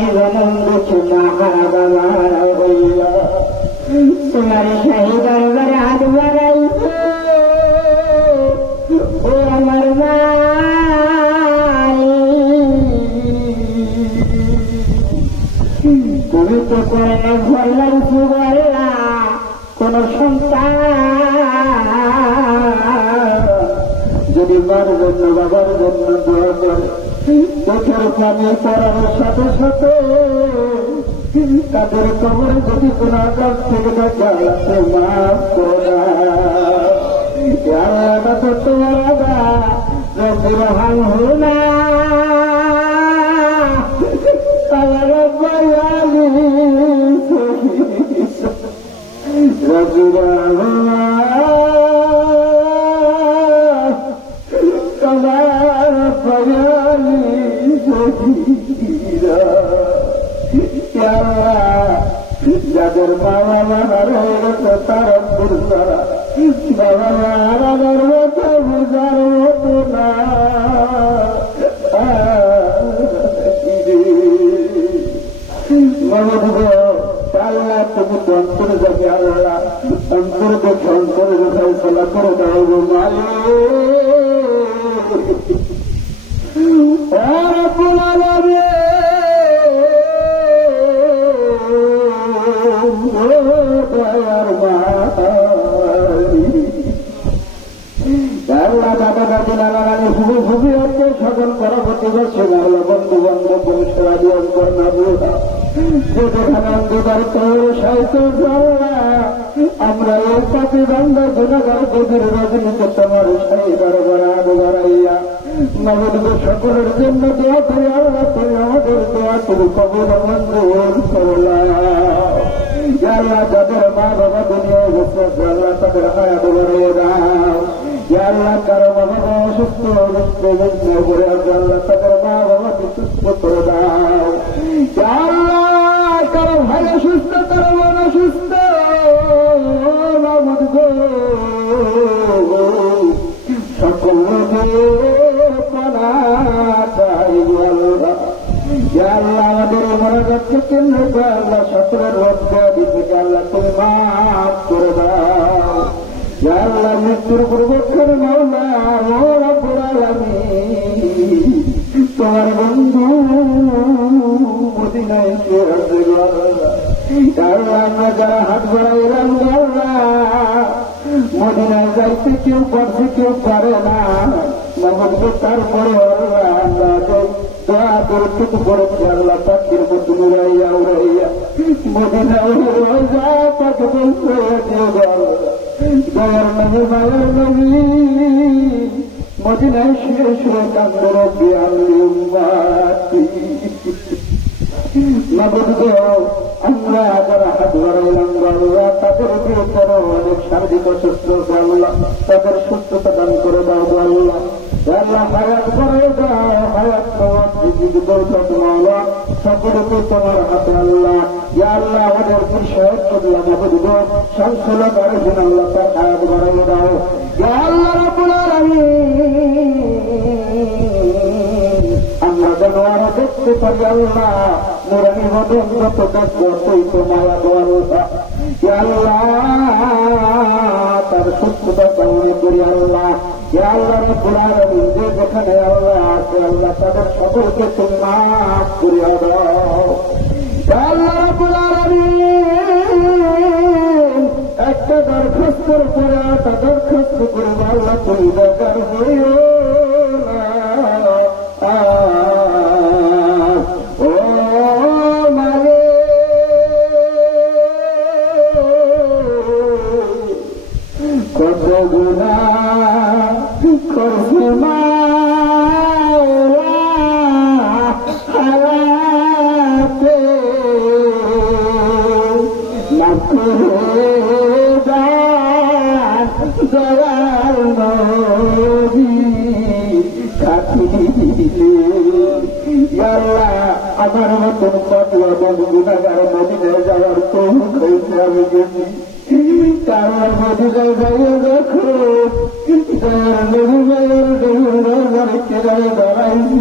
জানি জনম দুঃখ মাহারা বাবা হইল তোমার শাহী দরবারে হাত বাড়াইছে ও আমার মা তুমি তো করে ভর লাগছি বললা কোন সন্তান যদি মার জন্য বাবার জন্য দোয়া করে চোখের পানি পড়ার সাথে সাথে তাদের কবরে যদি কোন আকাশ থেকে থাকে মাফ করে না তো তোমারা রবিরহাম হো না যাদের বাবা মারা হয়ে গেছে তারা বুঝারা বাবা মারানোর মতো বুঝার মতো না আল্লাহ তুমি তো অন্তরে যাবে আল্লাহ অন্তরে দেখে অন্তরে কোথায় চলা করে দাও সকল পরবর্তী বছর বন্ধু বান্ধব বংশাদী আমরা এই পাতি বান্ধব গুণাগার গভীর রজনীতে তোমার সাই বাড়াইয়া নবদ সকলের জন্য দোয়া করে আল্লাহ তুমি আমাদের দোয়া তুমি কবুল মঞ্জুর করলা যাদের মা বাবা দুনিয়ায় বসে আল্লাহ তাদের হায়াত বাড়িয়ে দাও আল্লাহ কারো মা বাবা অসুস্থ করে আল্লাহ তাদের মা বাবাকে সুস্থ করে দাও আল্লাহ কারো ভাই অসুস্থ কারো মন অসুস্থ সকল আমাদের মনে যাচ্ছে কেন্দ্র আল্লাহ সকলের রোগ থেকে আল্লাহ তুমি মাফ করে দাও আল্লাহ মৃত্যুর পূর্বক্ষণ মাওলা তোমার বন্ধু মদিনায় আমরা যারা হাত বাড়াইলাম মদিনায় যাইতে কেউ পারছে কেউ পারে না তারপরে আল্লাহ দোয়া করতে করেছে আল্লাহ পাখির মতো উড়াইয়া উড়াইয়া মদিনায় যা তাকে বলছে দয়ার নবী মায়ের নবী মদিনায় শুয়ে শুয়ে কান্দে রব্বি আল্লি উম্মাতি আমরা যারা হাত বাড়াইলাম আল্লাহ তাদের বিরুদ্ধে অনেক শারীরিক অসুস্থ আল্লাহ তাদের সুস্থতা দান করে দাও আল্লাহ আল্লাহ হায়াত করে দাও হায়াত সকলকে তোমার হাতে আল্লাহ আল্লাহ আমাদের বিষয় করলাম সংশোধন করেছেন আল্লাহ তার হায়াত বাড়াই দাও আল্লাহ রাব্বুল আলামিন আমরা যেন আরো দেখতে পারি আল্লাহ নুরানি মদন যত দেখবই তো মায়া দোয়া আল্লাহ তার সুস্থতা কামনা করি আল্লাহ আল্লাহ রাব্বুল আলামিন যে যেখানে আল্লাহ আছে আল্লাহ তাদের সকলকে তুমি মাফ করিয়া দাও আল্লাহ রাব্বুল আলামিন একটা দরখাস্তের পরে একটা দরখাস্ত করে আল্লাহ তুমি দরকার হইও না ও মানে কত গুনাহ করছি হারাতে দয়াল নবী আল্লাহ আমার মতন পাতলা বন্ধু গুনাহগার মদিনায় যাওয়ার তৌফিক হয়েছে আমি গেছি কারণ মদিনায় যাইয়া দেখো দয়াল নবী মায়ের দরবারে কেরায় দাঁড়াইছি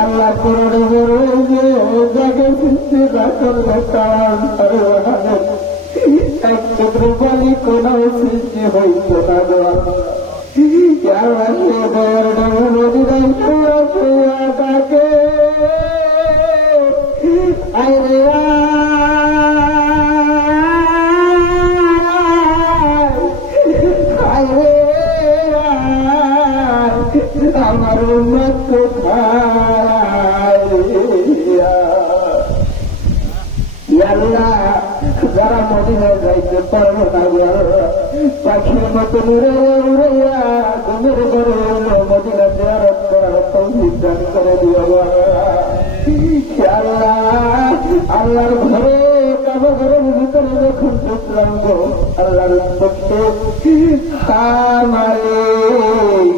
আল্লাহ করোড়ে বড় যে যাকে সৃষ্টি না করলে তার এক ক্ষেত্র বলি কোন সৃষ্টি হইত না তাকে আমার উন্নত কোথায় যারা মদিনায় যাইতে পারবো না পাখির মতো উড়ে উড়াইয়া ঘুমের ঘরে মদিনা জিয়ারত করার তৌফিক দান করে দিও আল্লাহর ঘরে কাবা ঘরের ভিতরে যখন ঢুকলাম গো আল্লাহর পক্ষে আমারে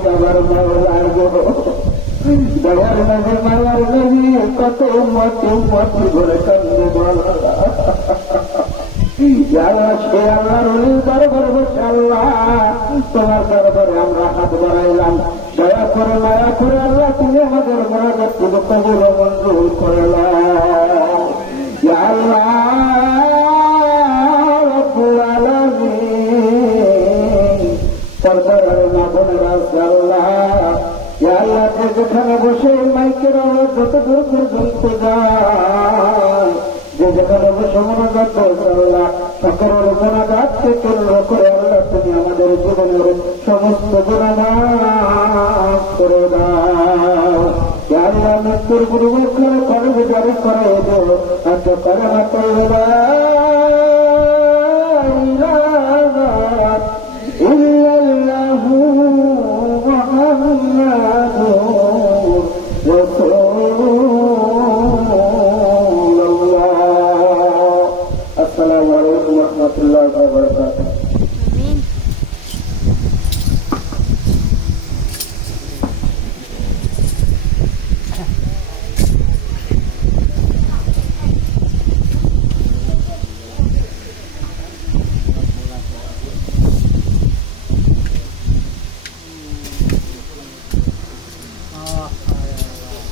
কাবার মাওলার গো দয়ার নবী মায়ার নবী কত উম্মতি করে কান্দে বল সে আল্লাহর অলির দরবারে বসে আল্লাহ তোমার দরবারে আমরা হাত বাড়াইলাম দয়া করে মায়া করে আল্লাহ তুমি আমাদের বরাবর তুমি কবুল মঞ্জুর করে আল্লাহ রব্বুল আলামিন সরদারের মা বোনেরা আল্লাহ আল্লাহ যেখানে বসে মাইকের আওয়াজ যত দূর পর্যন্ত যায় যে যেখানে বসে মনোজাত আল্লাহ সকলের গুণাগাত থেকে করে আল্লাহ তুমি আমাদের জীবনের সমস্ত গুণা মাফ করে দাও আল্লাহ মৃত্যুর গুরু করে কর্ম জারি করে দেব আজ করে না করবে আসসালামু আলাইকুম ওয়া রাহমাতুল্লাহি ওয়া বারাকাতুহু।